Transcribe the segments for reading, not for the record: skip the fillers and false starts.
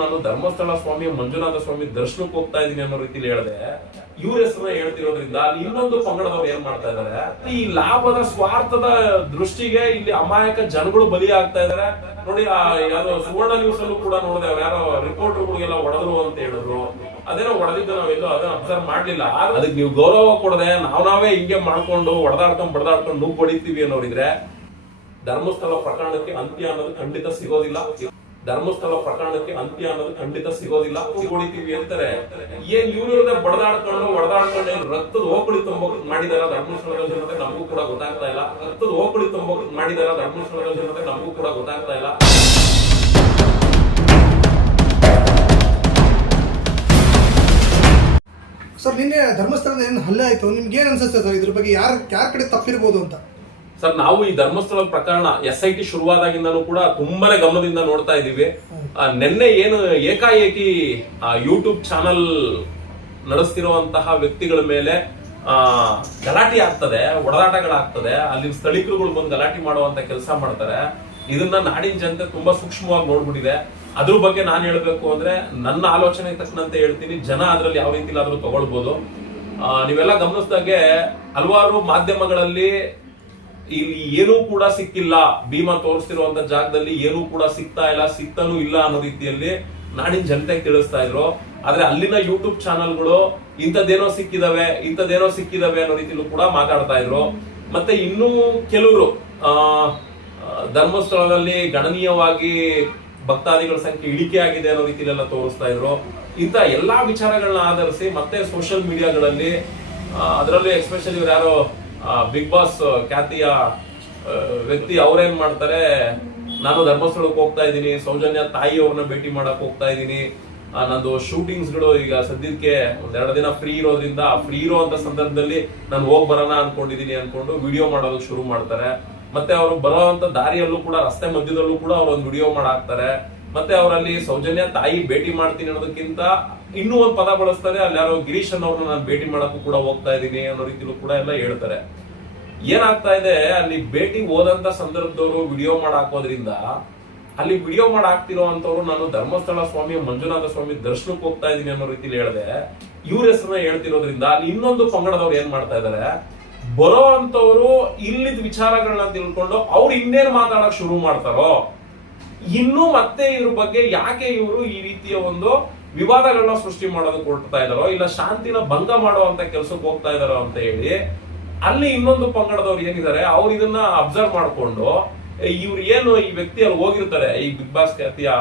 ನಾನು ಧರ್ಮಸ್ಥಳ ಸ್ವಾಮಿ ಮಂಜುನಾಥ ಸ್ವಾಮಿ ದರ್ಶನಕ್ಕೆ ಹೋಗ್ತಾ ಇದೀನಿ ಅನ್ನೋ ರೀತಿಲಿ ಹೇಳಿದೆ. ಇವ್ರ ಹೆಸರನ್ನ ಹೇಳ್ತಿರೋದ್ರಿಂದ ಅಲ್ಲಿ ಇನ್ನೊಂದು ಪಂಗಡದವ್ರು ಏನ್ ಮಾಡ್ತಾ ಇದಾರೆ, ಈ ಲಾಭದ ಸ್ವಾರ್ಥದ ದೃಷ್ಟಿಗೆ ಇಲ್ಲಿ ಅಮಾಯಕ ಜನಗಳು ಬಲಿ ಆಗ್ತಾ ಇದಾರೆ. ನೋಡಿ, ಯಾವ್ದೋ ಸುವರ್ಣ ನ್ಯೂಸ್ ಅಲ್ಲೂ ಕೂಡ ನೋಡಿದೆ, ಯಾರೋ ರಿಪೋರ್ಟರ್ಗಳಿಗೆಲ್ಲ ಹೊಡೆದ್ರು ಅಂತ ಹೇಳಿದ್ರು. ಅದೇನೋ ಹೊಡೆದಿದ್ದು ನಾವೆಲ್ಲೋ ಅದನ್ನ ಅಬ್ಸರ್ವ್ ಮಾಡ್ಲಿಲ್ಲ. ಅದಕ್ಕೆ ನೀವು ಗೌರವ ಕೊಡದೆ ನಾವೇ ಹಿಂಗೆ ಮಾಡ್ಕೊಂಡು ಬಡದಾಡ್ಕೊಂಡು ನುಗ್గు ಹೊಡಿತೀವಿ ಅನ್ನೋರಿದ್ರೆ ಧರ್ಮಸ್ಥಳ ಪ್ರಕರಣಕ್ಕೆ ಅಂತ್ಯ ಅನ್ನೋದು ಖಂಡಿತ ಸಿಗೋದಿಲ್ಲ. ಧರ್ಮಸ್ಥಳ ಪ್ರಕರಣಕ್ಕೆ ಅಂತ್ಯ ಅನ್ನೋದು ಖಂಡಿತ ಸಿಗೋದಿಲ್ಲ. ಹೊಡಿತೀವಿ ಅಂತಾರೆ. ಏನ್ ಇವ್ರ ಹೊಡೆದಾಡ್ಕೊಂಡು ರಕ್ತದ ಹೋಕಳಿ ತುಂಬಕ್ ಮಾಡಿದಾರ ಧರ್ಮಸ್ಥಳದ ಜನತೆ ನಮಗೂ ಕೂಡ ಗೊತ್ತಾಗ್ತಾ ಇಲ್ಲ. ರಕ್ತದ ಹೋಕಳಿ ತುಂಬಕ್ ಮಾಡಿದಾರ ಧರ್ಮಸ್ಥಳದ ಜನತೆ ನಮಗೂ ಕೂಡ ಗೊತ್ತಾಗ್ತಾ ಇಲ್ಲ. ಸರ್, ನಿನ್ನೆ ಧರ್ಮಸ್ಥಳದ ಏನು ಹಲ್ಲೆ ಆಯ್ತು, ನಿಮ್ಗೆ ಏನ್ ಅನ್ಸುತ್ತೆ ಸರ್? ಇದ್ರ ಬಗ್ಗೆ ಯಾರ ಕಡೆ ತಪ್ಪಿರ್ಬೋದು ಅಂತ? ಸರ್, ನಾವು ಈ ಧರ್ಮಸ್ಥಳದ ಪ್ರಕರಣ SIT ಶುರುವಾದಾಗಿಂದನೂ ಕೂಡ ತುಂಬಾನೇ ಗಮನದಿಂದ ನೋಡ್ತಾ ಇದೀವಿ. ನಿನ್ನೆ ಏನು ಏಕಾಏಕಿ ಯೂಟ್ಯೂಬ್ ಚಾನಲ್ ನಡೆಸ್ತಿರುವಂತಹ ವ್ಯಕ್ತಿಗಳ ಮೇಲೆ ಗಲಾಟೆ ಆಗ್ತದೆ, ಒಡದಾಟಗಳಾಗ್ತದೆ, ಅಲ್ಲಿ ಸ್ಥಳೀಕರುಗಳು ಬಂದು ಗಲಾಟೆ ಮಾಡುವಂತ ಕೆಲಸ ಮಾಡ್ತಾರೆ. ಇದನ್ನ ನಾಡಿನ ಜನತೆ ತುಂಬಾ ಸೂಕ್ಷ್ಮವಾಗಿ ನೋಡ್ಬಿಟ್ಟಿದೆ. ಅದ್ರ ಬಗ್ಗೆ ನಾನು ಹೇಳ್ಬೇಕು ಅಂದ್ರೆ ನನ್ನ ಆಲೋಚನೆ ತಕ್ಕಂತೆ ಹೇಳ್ತೀನಿ. ಜನ ಅದ್ರಲ್ಲಿ ಯಾವ ರೀತಿಲಾದ್ರೂ ತಗೊಳ್ಬಹುದು. ನೀವೆಲ್ಲ ಗಮನಿಸಿದಾಗೆ ಹಲವಾರು ಮಾಧ್ಯಮಗಳಲ್ಲಿ ಇಲ್ಲಿ ಏನೂ ಕೂಡ ಸಿಕ್ಕಿಲ್ಲ, ಭೀಮಾ ತೋರಿಸ್ತಿರುವಂತ ಜಾಗದಲ್ಲಿ ಏನೂ ಕೂಡ ಸಿಗ್ತಾ ಇಲ್ಲ, ಸಿಗ್ತಾನೂ ಇಲ್ಲ ಅನ್ನೋ ರೀತಿಯಲ್ಲಿ ನಾಡಿನ ಜನತೆಗೆ ತಿಳಿಸ್ತಾ ಇದ್ರು. ಆದ್ರೆ ಅಲ್ಲಿನ ಯೂಟ್ಯೂಬ್ ಚಾನಲ್ಗಳು ಇಂಥದ್ದೇನೋ ಸಿಕ್ಕಿದಾವೆ ಅನ್ನೋ ರೀತಿಲೂ ಕೂಡ ಮಾತಾಡ್ತಾ ಇದ್ರು. ಮತ್ತೆ ಇನ್ನೂ ಕೆಲವರು ಧರ್ಮಸ್ಥಳದಲ್ಲಿ ಗಣನೀಯವಾಗಿ ಭಕ್ತಾದಿಗಳ ಸಂಖ್ಯೆ ಇಳಿಕೆ ಆಗಿದೆ ಅನ್ನೋ ರೀತಿಲೆಲ್ಲ ತೋರಿಸ್ತಾ ಇದ್ರು. ಇಂಥ ಎಲ್ಲಾ ವಿಚಾರಗಳನ್ನ ಆಧರಿಸಿ ಮತ್ತೆ ಸೋಷಿಯಲ್ ಮೀಡಿಯಾಗಳಲ್ಲಿ, ಅದರಲ್ಲೂ ಎಸ್ಪೆಷಲಿ ಇವ್ರು ಯಾರೋ ಬಿಗ್ ಬಾಸ್ ಖ್ಯಾತಿಯ ವ್ಯಕ್ತಿ, ಅವ್ರೇನ್ ಮಾಡ್ತಾರೆ, ನಾನು ಧರ್ಮಸ್ಥಳಕ್ಕೆ ಹೋಗ್ತಾ ಇದ್ದೀನಿ, ಸೌಜನ್ಯ ತಾಯಿ ಅವ್ರನ್ನ ಭೇಟಿ ಮಾಡಕ್ ಹೋಗ್ತಾ ಇದ್ದೀನಿ, ನಂದು ಶೂಟಿಂಗ್ಸ್ ಗಳು ಈಗ ಸದ್ಯಕ್ಕೆ ಒಂದೆರಡು ದಿನ ಫ್ರೀ ಇರೋಂತ ಸಂದರ್ಭದಲ್ಲಿ ನಾನು ಹೋಗ್ ಬರೋಣ ಅನ್ಕೊಂಡಿದೀನಿ ಅನ್ಕೊಂಡು ವಿಡಿಯೋ ಮಾಡೋದಕ್ಕೆ ಶುರು ಮಾಡ್ತಾರೆ. ಮತ್ತೆ ಅವರು ಬರೋಂತ ದಾರಿಯಲ್ಲೂ ಕೂಡ, ರಸ್ತೆ ಮಧ್ಯದಲ್ಲೂ ಕೂಡ ಅವ್ರೊಂದು ವಿಡಿಯೋ ಮಾಡಾಕ್ತಾರೆ. ಮತ್ತೆ ಅವರಲ್ಲಿ ಸೌಜನ್ಯ ತಾಯಿ ಭೇಟಿ ಮಾಡ್ತೀನಿ ಅನ್ನೋದಕ್ಕಿಂತ ಇನ್ನೂ ಒಂದು ಪದ ಬಳಸ್ತಾರೆ, ಅಲ್ಲಿ ಯಾರೋ ಗಿರೀಶ್ ಅನ್ನೋರ್ನ ನಾನು ಭೇಟಿ ಮಾಡಕ್ಕೂ ಕೂಡ ಹೋಗ್ತಾ ಇದ್ದೀನಿ ಅನ್ನೋ ರೀತಿಲೂ ಕೂಡ ಎಲ್ಲ ಹೇಳ್ತಾರೆ. ಏನಾಗ್ತಾ ಇದೆ, ಅಲ್ಲಿ ಭೇಟಿ ಹೋದಂತ ಸಂದರ್ಭದವರು ವಿಡಿಯೋ ಮಾಡಾಕೋದ್ರಿಂದ, ಅಲ್ಲಿ ವಿಡಿಯೋ ಮಾಡಾಕ್ತಿರೋ ಅಂತವ್ರು ನಾನು ಧರ್ಮಸ್ಥಳ ಸ್ವಾಮಿ ಮಂಜುನಾಥ ಸ್ವಾಮಿ ದರ್ಶನಕ್ಕೆ ಹೋಗ್ತಾ ಇದೀನಿ ಅನ್ನೋ ರೀತಿಲಿ ಹೇಳಿದೆ. ಇವ್ರ ಹೆಸರನ್ನ ಹೇಳ್ತಿರೋದ್ರಿಂದ ಅಲ್ಲಿ ಇನ್ನೊಂದು ಪಂಗಡದವ್ರು ಏನ್ ಮಾಡ್ತಾ ಇದಾರೆ, ಬರೋ ಅಂತವ್ರು ಇಲ್ಲಿದ್ ವಿಚಾರಗಳನ್ನ ತಿಳ್ಕೊಂಡು ಅವ್ರು ಇನ್ನೇನ್ ಮಾತಾಡಕ್ ಶುರು ಮಾಡ್ತಾರೋ, ಇನ್ನು ಮತ್ತೆ ಇವ್ರ ಬಗ್ಗೆ ಯಾಕೆ ಇವರು ಈ ರೀತಿಯ ಒಂದು ವಿವಾದಗಳನ್ನ ಸೃಷ್ಟಿ ಮಾಡೋದಕ್ಕೆ ಹೊರಡ್ತಾ ಇದಾರೋ, ಇಲ್ಲ ಶಾಂತಿನ ಭಂಗ ಮಾಡುವಂತ ಕೆಲ್ಸಕ್ಕೆ ಹೋಗ್ತಾ ಇದಾರೋ ಅಂತ ಹೇಳಿ ಅಲ್ಲಿ ಇನ್ನೊಂದು ಪಂಗಡದವ್ರು ಏನಿದ್ದಾರೆ ಅವ್ರು ಇದನ್ನ ಅಬ್ಸರ್ವ್ ಮಾಡ್ಕೊಂಡು, ಇವ್ರು ಏನು ಈ ವ್ಯಕ್ತಿ ಅಲ್ಲಿ ಹೋಗಿರ್ತಾರೆ, ಈ ಬಿಗ್ ಬಾಸ್ ಖ್ಯಾತಿಯ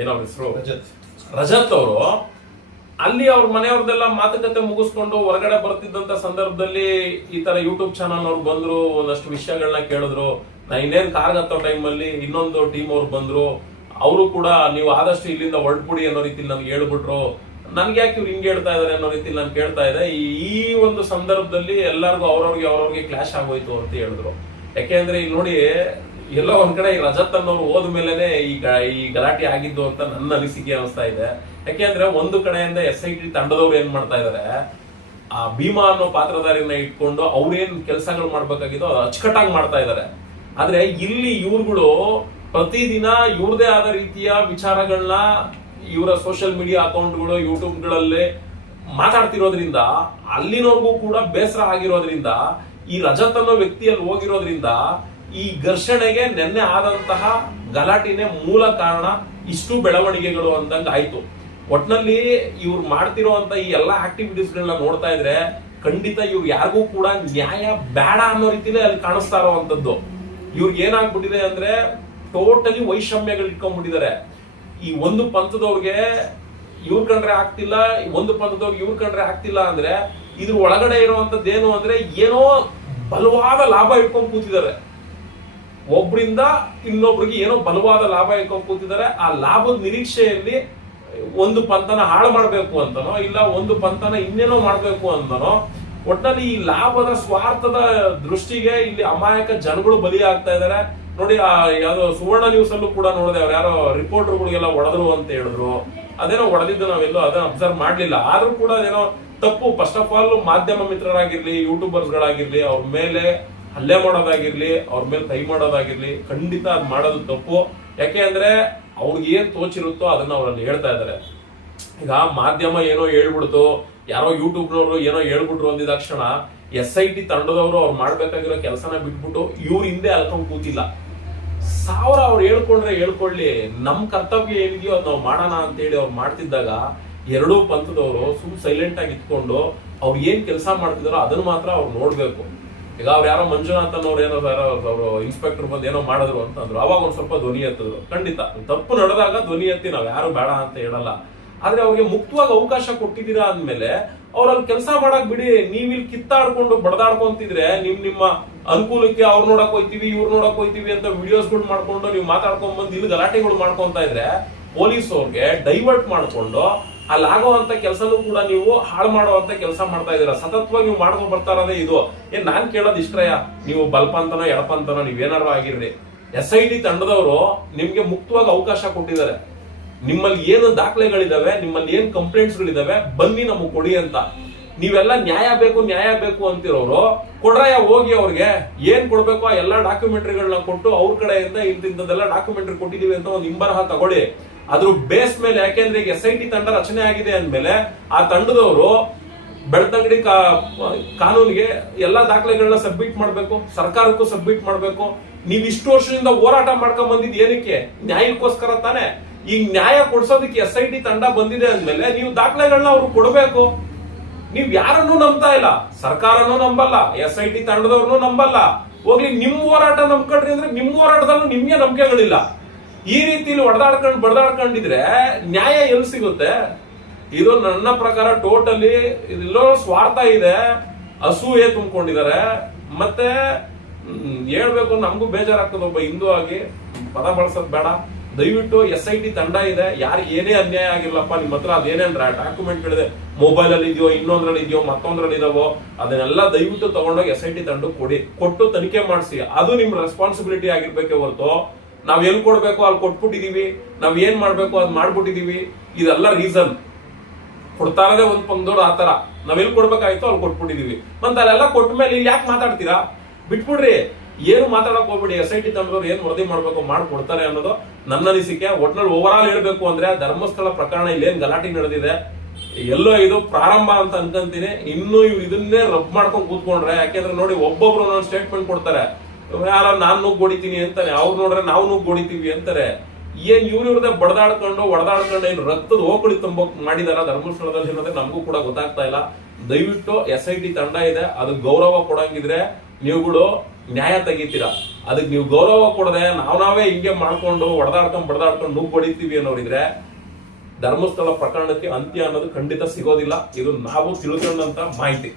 ಏನೋ ಹೆಸರು ರಜತ್ ಅವರು, ಅಲ್ಲಿ ಅವ್ರ ಮನೆಯವ್ರದೆಲ್ಲ ಮಾತುಕತೆ ಮುಗಿಸ್ಕೊಂಡು ಹೊರಗಡೆ ಬರ್ತಿದ್ದಂತ ಸಂದರ್ಭದಲ್ಲಿ ಈ ತರ ಯೂಟ್ಯೂಬ್ ಚಾನಲ್ ಅವ್ರು ಬಂದ್ರು, ಒಂದಷ್ಟು ವಿಷಯಗಳನ್ನ ಕೇಳಿದ್ರು. ನಾ ಇನ್ನೇನ್ ಕಾರ್ಗತ್ತೋ ಟೈಮಲ್ಲಿ ಇನ್ನೊಂದು ಟೀಮ್ ಅವ್ರು ಬಂದ್ರು, ಅವರು ಕೂಡ ನೀವು ಆದಷ್ಟು ಇಲ್ಲಿಂದ ಹೊರಡ್ಬಿಡಿ ಅನ್ನೋ ರೀತಿಲಿ ನನ್ಗೆ ಹೇಳ್ಬಿಟ್ರು. ನನ್ಗೆ ಯಾಕೆ ಇವ್ರು ಹಿಂಗೆ ಹೇಳ್ತಾ ಇದಾರೆ ಅನ್ನೋ ರೀತಿಲಿ ನಾನು ಕೇಳ್ತಾ ಇದ್ದೆ. ಈ ಒಂದು ಸಂದರ್ಭದಲ್ಲಿ ಎಲ್ಲರಿಗೂ ಅವ್ರವ್ರಿಗೆ ಕ್ಲಾಶ್ ಆಗೋಯ್ತು ಅಂತ ಹೇಳಿದ್ರು. ಯಾಕೆಂದ್ರೆ ಈಗ ನೋಡಿ, ಎಲ್ಲೋ ಒಂದ್ ಕಡೆ ಈ ರಜತ್ ಅನ್ನೋರು ಹೋದ್ಮೇಲೆನೆ ಈ ಗಲಾಟೆ ಆಗಿದ್ದು ಅಂತ ನನ್ನ ಅನಿಸಿಕೆ ಅನಿಸ್ತಾ ಇದೆ. ಯಾಕೆಂದ್ರೆ ಒಂದು ಕಡೆಯಿಂದ SIT ತಂಡದವ್ರು ಏನ್ ಮಾಡ್ತಾ ಇದಾರೆ, ಆ ಭೀಮಾ ಅನ್ನೋ ಪಾತ್ರಧಾರಿನ ಇಟ್ಕೊಂಡು ಅವ್ರೇನ್ ಕೆಲಸಗಳು ಮಾಡ್ಬೇಕಾಗಿದ್ದೋ ಅದು ಅಚ್ಚುಕಟ್ಟಾಗಿ ಮಾಡ್ತಾ ಇದಾರೆ. ಆದ್ರೆ ಇಲ್ಲಿ ಇವ್ರುಗಳು ಪ್ರತಿದಿನ ಇವ್ರದೇ ಆದ ರೀತಿಯ ವಿಚಾರಗಳನ್ನ ಇವರ ಸೋಷಿಯಲ್ ಮೀಡಿಯಾ ಅಕೌಂಟ್ಗಳು ಯೂಟ್ಯೂಬ್ ಗಳಲ್ಲಿ ಮಾತಾಡ್ತಿರೋದ್ರಿಂದ ಅಲ್ಲಿನವ್ರಿಗೂ ಕೂಡ ಬೇಸರ ಆಗಿರೋದ್ರಿಂದ, ಈ ರಜತ್ ಅನ್ನೋ ವ್ಯಕ್ತಿಯಲ್ಲಿ ಹೋಗಿರೋದ್ರಿಂದ ಈ ಘರ್ಷಣೆಗೆ ನೆನ್ನೆ ಆದಂತಹ ಗಲಾಟಿನೇ ಮೂಲ ಕಾರಣ. ಇಷ್ಟು ಬೆಳವಣಿಗೆಗಳು ಅಂದಂಗ ಆಯ್ತು. ಒಟ್ನಲ್ಲಿ ಇವ್ರು ಮಾಡ್ತಿರೋಂತ ಈ ಎಲ್ಲಾ ಆಕ್ಟಿವಿಟೀಸ್ ಗಳನ್ನ ನೋಡ್ತಾ ಇದ್ರೆ ಖಂಡಿತ ಇವ್ರು ಯಾರಿಗೂ ಕೂಡ ನ್ಯಾಯ ಬೇಡ ಅನ್ನೋ ರೀತಿಲೇ ಅಲ್ಲಿ ಕಾಣಿಸ್ತಾ ಇರೋವಂಥದ್ದು. ಇವ್ರಿಗೆ ಏನಾಗ್ಬಿಟ್ಟಿದೆ ಅಂದ್ರೆ ಟೋಟಲಿ ವೈಷಮ್ಯಗಳು ಇಟ್ಕೊಂಡ್ಬಿಟ್ಟಿದ್ದಾರೆ. ಈ ಒಂದು ಪಂಥದವ್ರಿಗೆ ಇವ್ರ ಕಂಡ್ರೆ ಆಗ್ತಿಲ್ಲ, ಒಂದು ಪಂಥದವ್ರಿಗೆ ಇವ್ರ ಕಂಡ್ರೆ ಆಗ್ತಿಲ್ಲ ಅಂದ್ರೆ ಇದ್ರ ಒಳಗಡೆ ಇರುವಂತದ್ದೇನು ಅಂದ್ರೆ ಏನೋ ಬಲವಾದ ಲಾಭ ಇಟ್ಕೊಂಡ್ ಕೂತಿದ್ದಾರೆ. ಒಬ್ರಿಂದ ಇನ್ನೊಬ್ರಿಗೆ ಏನೋ ಬಲವಾದ ಲಾಭ ಇಟ್ಕೊಂಡ್ ಕೂತಿದ್ದಾರೆ. ಆ ಲಾಭದ ನಿರೀಕ್ಷೆಯಲ್ಲಿ ಒಂದು ಪಂಥನ ಹಾಳು ಮಾಡ್ಬೇಕು ಅಂತನೋ, ಇಲ್ಲ ಒಂದು ಪಂಥನ ಇನ್ನೇನೋ ಮಾಡ್ಬೇಕು ಅಂತನೋ, ಒಟ್ಟಿನಲ್ಲಿ ಈ ಲಾಭದ ಸ್ವಾರ್ಥದ ದೃಷ್ಟಿಗೆ ಇಲ್ಲಿ ಅಮಾಯಕ ಜನಗಳು ಬಲಿ ಆಗ್ತಾ ಇದಾರೆ. ನೋಡಿ, ಯಾವ್ದೋ ಸುವರ್ಣ ನ್ಯೂಸ್ ಅಲ್ಲೂ ಕೂಡ ನೋಡಿದೆ, ಅವ್ರು ಯಾರೋ ರಿಪೋರ್ಟರ್ಗಳಿಗೆಲ್ಲ ಹೊಡೆದ್ರು ಅಂತ ಹೇಳಿದ್ರು. ಅದೇನೋ ಹೊಡೆದಿದ್ದು ನಾವೆಲ್ಲೋ ಅದನ್ನ ಅಬ್ಸರ್ವ್ ಮಾಡ್ಲಿಲ್ಲ. ಆದ್ರೂ ಕೂಡ ಅದೇನೋ ತಪ್ಪು. ಫಸ್ಟ್ ಆಫ್ ಆಲ್ ಮಾಧ್ಯಮ ಮಿತ್ರರಾಗಿರ್ಲಿ, ಯೂಟ್ಯೂಬರ್ಸ್ ಗಳಾಗಿರ್ಲಿ, ಅವ್ರ ಮೇಲೆ ಹಲ್ಲೆ ಮಾಡೋದಾಗಿರ್ಲಿ, ಅವ್ರ ಮೇಲೆ ಕೈ ಮಾಡೋದಾಗಿರ್ಲಿ, ಖಂಡಿತ ಅದ್ ಮಾಡೋದು ತಪ್ಪು. ಯಾಕೆ ಅಂದ್ರೆ ಅವ್ರಿಗೆ ಏನ್ ತೋಚಿರುತ್ತೋ ಅದನ್ನ ಅವರಲ್ಲಿ ಹೇಳ್ತಾ ಇದ್ದಾರೆ. ಈಗ ಮಾಧ್ಯಮ ಏನೋ ಹೇಳ್ಬಿಡ್ತು, ಯಾರೋ ಯೂಟ್ಯೂಬ್ನವರು ಏನೋ ಹೇಳ್ಬಿಟ್ರು ಅಂದಿದ ತಕ್ಷಣ SIT ತಂಡದವರು ಅವ್ರು ಮಾಡ್ಬೇಕಾಗಿರೋ ಕೆಲಸನ ಬಿಟ್ಬಿಟ್ಟು ಇವ್ರ ಹಿಂದೆ ಅಲ್ಕೊಂಡ್ ಕೂತಿಲ್ಲ. 1000 ಅವ್ರು ಹೇಳ್ಕೊಂಡ್ರೆ ಹೇಳ್ಕೊಳ್ಳಿ, ನಮ್ ಕರ್ತವ್ಯ ಏನಿದೆಯೋ ಅದ್ ನಾವು ಮಾಡೋಣ ಅಂತ ಹೇಳಿ ಅವ್ರು ಮಾಡ್ತಿದ್ದಾಗ ಎರಡೂ ಪಂಥದವರು ಸೈಲೆಂಟ್ ಆಗಿ ಇಟ್ಕೊಂಡು ಅವ್ರು ಏನ್ ಕೆಲಸ ಮಾಡ್ತಿದಾರೋ ಅದನ್ನ ಮಾತ್ರ ಅವ್ರು ನೋಡ್ಬೇಕು. ಈಗ ಅವ್ರು ಯಾರೋ ಮಂಜುನಾಥನ್ ಅವ್ರು ಏನೋ ಅವರು ಇನ್ಸ್ಪೆಕ್ಟರ್ ಬಂದು ಏನೋ ಮಾಡಿದ್ರು ಅಂತಂದ್ರು, ಅವಾಗ ಒಂದ್ ಸ್ವಲ್ಪ ಧ್ವನಿ ಎತ್ತಿದ್ರು. ಖಂಡಿತ ತಪ್ಪು ನಡೆದಾಗ ಧ್ವನಿ ಎತ್ತಿ ನಾವ್ ಯಾರು ಬೇಡ ಅಂತ ಹೇಳಲ್ಲ. ಆದ್ರೆ ಅವ್ರಿಗೆ ಮುಕ್ತವಾಗಿ ಅವಕಾಶ ಕೊಟ್ಟಿದ್ದೀರಾ ಅಂದ್ಮೇಲೆ ಅವ್ರಲ್ಲಿ ಕೆಲಸ ಮಾಡಕ್ ಬಿಡಿ. ನೀವ್ ಇಲ್ಲಿ ಕಿತ್ತಾಡ್ಕೊಂಡು ಬಡದಾಡ್ಕೊಂತಿದ್ರೆ ನಿಮ್ಮ ಅನುಕೂಲಕ್ಕೆ ಅವ್ರು ನೋಡಕ್ ಹೋಯ್ತಿವಿ ಇವ್ರು ನೋಡಕ್ ಹೋಯ್ತಿವಿ ಅಂತ ವಿಡಿಯೋಸ್ಗಳು ಮಾಡ್ಕೊಂಡು ನೀವು ಮಾತಾಡ್ಕೊಂಡ್ ಬಂದು ಇಲ್ಲಿ ಗಲಾಟೆಗಳು ಮಾಡ್ಕೊಂತ ಇದ್ರೆ ಪೊಲೀಸ್ ಅವ್ರಿಗೆ ಡೈವರ್ಟ್ ಮಾಡ್ಕೊಂಡು ಅಲ್ಲಿ ಆಗೋವಂತ ಕೆಲಸನೂ ಕೂಡ ನೀವು ಹಾಳು ಮಾಡುವಂತ ಕೆಲಸ ಮಾಡ್ತಾ ಇದೀರ. ಸತತವಾಗಿ ನೀವು ಮಾಡ್ಕೊಂಡು ಬರ್ತಾ ಇರೋದೇ ಇದು. ನಾನ್ ಕೇಳೋದು ಇಷ್ಟ್ರಯ್ಯ, ನೀವು ಬಲ್ಪಂತನೋ ಎಡಪಂತನೋ ನೀವೇನಾರು ಆಗಿರ್ರಿ, SIT ತಂಡದವರು ನಿಮ್ಗೆ ಮುಕ್ತವಾಗಿ ಅವಕಾಶ ಕೊಟ್ಟಿದ್ದಾರೆ. ನಿಮ್ಮಲ್ಲಿ ಏನು ದಾಖಲೆಗಳಿದಾವೆ, ನಿಮ್ಮಲ್ಲಿ ಏನ್ ಕಂಪ್ಲೇಂಟ್ಸ್ಗಳಿದಾವೆ ಬನ್ನಿ ನಮಗ್ ಕೊಡಿ ಅಂತ. ನೀವೆಲ್ಲ ನ್ಯಾಯ ಬೇಕು ಅಂತಿರೋರು ಕೊಡ್ರಯ್ಯ ಹೋಗಿ ಅವ್ರಿಗೆ ಏನ್ ಕೊಡ್ಬೇಕು ಆ ಎಲ್ಲಾ ಡಾಕ್ಯುಮೆಂಟ್ರಿಗಳನ್ನ ಕೊಟ್ಟು ಅವ್ರ ಕಡೆಯಿಂದ ಇಂತಿಂತದೆಲ್ಲ ಡಾಕ್ಯುಮೆಂಟ್ರಿ ಕೊಟ್ಟಿದೀವಿ ಅಂತ ಒಂದು ಇಂಬರಹ ತಗೊಳ್ಳಿ. ಅದ್ರ ಬೇಸ್ ಮೇಲೆ, ಯಾಕೆಂದ್ರೆ ಈಗ SIT ತಂಡ ರಚನೆ ಆಗಿದೆ ಅಂದ್ಮೇಲೆ ಆ ತಂಡದವರು ಬೆಳ್ತಂಗಡಿ ಕಾನೂನಿಗೆ ಎಲ್ಲಾ ದಾಖಲೆಗಳನ್ನ ಸಬ್ಮಿಟ್ ಮಾಡ್ಬೇಕು, ಸರ್ಕಾರಕ್ಕೂ ಸಬ್ಮಿಟ್ ಮಾಡ್ಬೇಕು. ನೀವ್ ಇಷ್ಟು ವರ್ಷದಿಂದ ಹೋರಾಟ ಮಾಡ್ಕೊಂಡ್ ಬಂದಿದ್ ಏನಕ್ಕೆ? ನ್ಯಾಯಕ್ಕೋಸ್ಕರ ತಾನೆ. ಈಗ ನ್ಯಾಯ ಕೊಡ್ಸೋದಕ್ಕೆ SIT ತಂಡ ಬಂದಿದೆ ಅಂದ್ಮೇಲೆ ನೀವು ದಾಖಲೆಗಳನ್ನ ಅವ್ರು ಕೊಡ್ಬೇಕು. ನೀವ್ ಯಾರನ್ನೂ ನಂಬ್ತಾ ಇಲ್ಲ, ಸರ್ಕಾರನೂ ನಂಬಲ್ಲ, SIT ತಂಡದವ್ರನ್ನೂ ನಂಬಲ್ಲ. ಹೋಗ್ಲಿ ನಿಮ್ ಹೋರಾಟ ನಂಬ್ಕೊಂಡ್ರಿ ಅಂದ್ರೆ ನಿಮ್ ಹೋರಾಟದಲ್ಲೂ ನಿಮ್ಗೆ ನಂಬಿಕೆಗಳಿಲ್ಲ. ಈ ರೀತಿಲಿ ಬಡದಾಡ್ಕೊಂಡಿದ್ರೆ ನ್ಯಾಯ ಎಲ್ಲಿ ಸಿಗುತ್ತೆ? ಇದು ನನ್ನ ಪ್ರಕಾರ ಟೋಟಲಿ ಇದೆಲ್ಲೋ ಸ್ವಾರ್ಥ ಇದೆ, ಅಸೂಯೆ ತುಂಬಿಕೊಂಡಿದ್ದಾರೆ. ಮತ್ತೆ ಹೇಳ್ಬೇಕು, ನಮಗೂ ಬೇಜಾರಾಗ್ತದೆ ಒಬ್ಬ ಹಿಂದೂ ಆಗಿ, ಪದ ಬಳಸೋದ್ ಬೇಡ. ದಯವಿಟ್ಟು SIT ತಂಡ ಇದೆ, ಯಾರಿಗೆ ಏನೇ ಅನ್ಯಾಯ ಆಗಿರ್ಲಪ್ಪ, ನಿಮ್ಮ ಹತ್ರ ಅದೇನೇನ್ರ ಡಾಕ್ಯುಮೆಂಟ್ ಗಳಿದೆ, ಮೊಬೈಲ್ ಅಲ್ಲಿ ಇದೆಯೋ, ಇನ್ನೊಂದ್ರಲ್ಲಿ ಇದೆಯೋ, ಮತ್ತೊಂದ್ರಲ್ಲಿ ಇದಾವೋ, ಅದನ್ನೆಲ್ಲ ದಯವಿಟ್ಟು ತಗೊಂಡೋಗಿ SIT ತಂಡ ಕೊಟ್ಟು ತನಿಖೆ ಮಾಡಿಸಿ. ಅದು ನಿಮ್ ರೆಸ್ಪಾನ್ಸಿಬಿಲಿಟಿ ಆಗಿರ್ಬೇಕೆ ಹೊರತು ನಾವ್ ಎಲ್ಲಿ ಕೊಡ್ಬೇಕು ಅಲ್ಲಿ ಕೊಟ್ಬಿಟ್ಟಿದೀವಿ, ನಾವ್ ಏನ್ ಮಾಡ್ಬೇಕು ಅದ್ ಮಾಡ್ಬಿಟ್ಟಿದೀವಿ, ಇದೆಲ್ಲ ರೀಸನ್. ಕೊಡ್ತಾ ಇರೋದೇ ಒಂದ್ ಪಂಗದವ್ರು ಆತರ, ನಾವ್ ಎಲ್ಲಿ ಕೊಡ್ಬೇಕಾಯ್ತು ಅಲ್ಲಿ ಕೊಟ್ಬಿಟ್ಟಿದೀವಿ. ಮತ್ತೆ ಅಲ್ಲೆಲ್ಲ ಕೊಟ್ಟ ಮೇಲೆ ಇಲ್ಲಿ ಯಾಕೆ ಮಾತಾಡ್ತೀರಾ? ಬಿಟ್ಬಿಡ್ರಿ, ಏನು ಮಾತಾಡಕ್ ಹೋಗ್ಬಿಡಿ. SIT ತಂಡದವ್ರು ಏನ್ ವರದಿ ಮಾಡ್ಬೇಕು ಮಾಡ್ಕೊಡ್ತಾರೆ ಅನ್ನೋದು ನನ್ನ ಅನಿಸಿಕೆ. ಒಟ್ನಲ್ಲಿ ಓವರ್ ಆಲ್ ಹೇಳ್ಬೇಕು ಅಂದ್ರೆ ಧರ್ಮಸ್ಥಳ ಪ್ರಕರಣ ಇಲ್ಲೇನ್ ಗಲಾಟೆ ನಡೆದಿದೆ, ಎಲ್ಲೋ ಇದು ಪ್ರಾರಂಭ ಅಂತ ಅನ್ಕೊಂತೀನಿ. ಇನ್ನು ಇದನ್ನೇ ರಬ್ ಮಾಡ್ಕೊಂಡು ಕೂತ್ಕೊಂಡ್ರೆ, ಯಾಕೆಂದ್ರೆ ನೋಡಿ ಒಬ್ಬೊಬ್ರು ಒಂದೊಂದು ಸ್ಟೇಟ್ಮೆಂಟ್ ಕೊಡ್ತಾರೆ. ಯಾರ ನಾನ್ ನುಗ್ಗ್ ಹೊಡಿತೀನಿ ಅಂತಾನೆ, ಅವ್ರು ನೋಡ್ರೆ ನಾವು ನುಗ್ಗ್ ಹೊಡಿತೀವಿ ಅಂತಾರೆ. ಏನ್ ಇವ್ರದೇ ಬಡದಾಡ್ಕೊಂಡು ಹೊಡೆದಾಡ್ಕೊಂಡು ಏನ್ ರಕ್ತದ ಓಕಳಿ ತುಂಬ ಮಾಡಿದಾರ ಧರ್ಮಸ್ಥಳದಲ್ಲಿ ಅನ್ನೋದೇ ನಮಗೂ ಕೂಡ ಗೊತ್ತಾಗ್ತಾ ಇಲ್ಲ. ದಯವಿಟ್ಟು SIT ತಂಡ ಇದೆ, ಅದಕ್ಕೆ ಗೌರವ ಕೊಡಂಗಿದ್ರೆ ನೀವುಗಳು ನ್ಯಾಯ ತೆಗಿತೀರಾ. ಅದಕ್ಕೆ ನೀವು ಗೌರವ ಕೊಡದೆ ನಾವೇ ಹಿಂಗೆ ಮಾಡ್ಕೊಂಡು ಬಡದಾಡ್ಕೊಂಡು ನುಗ್ಗ್ ಹೊಡಿತೀವಿ ಅನ್ನೋರಿದ್ರೆ ಧರ್ಮಸ್ಥಳ ಪ್ರಕರಣಕ್ಕೆ ಅಂತ್ಯ ಅನ್ನೋದು ಖಂಡಿತ ಸಿಗೋದಿಲ್ಲ. ಇದು ನಾವು ತಿಳ್ಕೊಂಡಂತ ಮಾಹಿತಿ.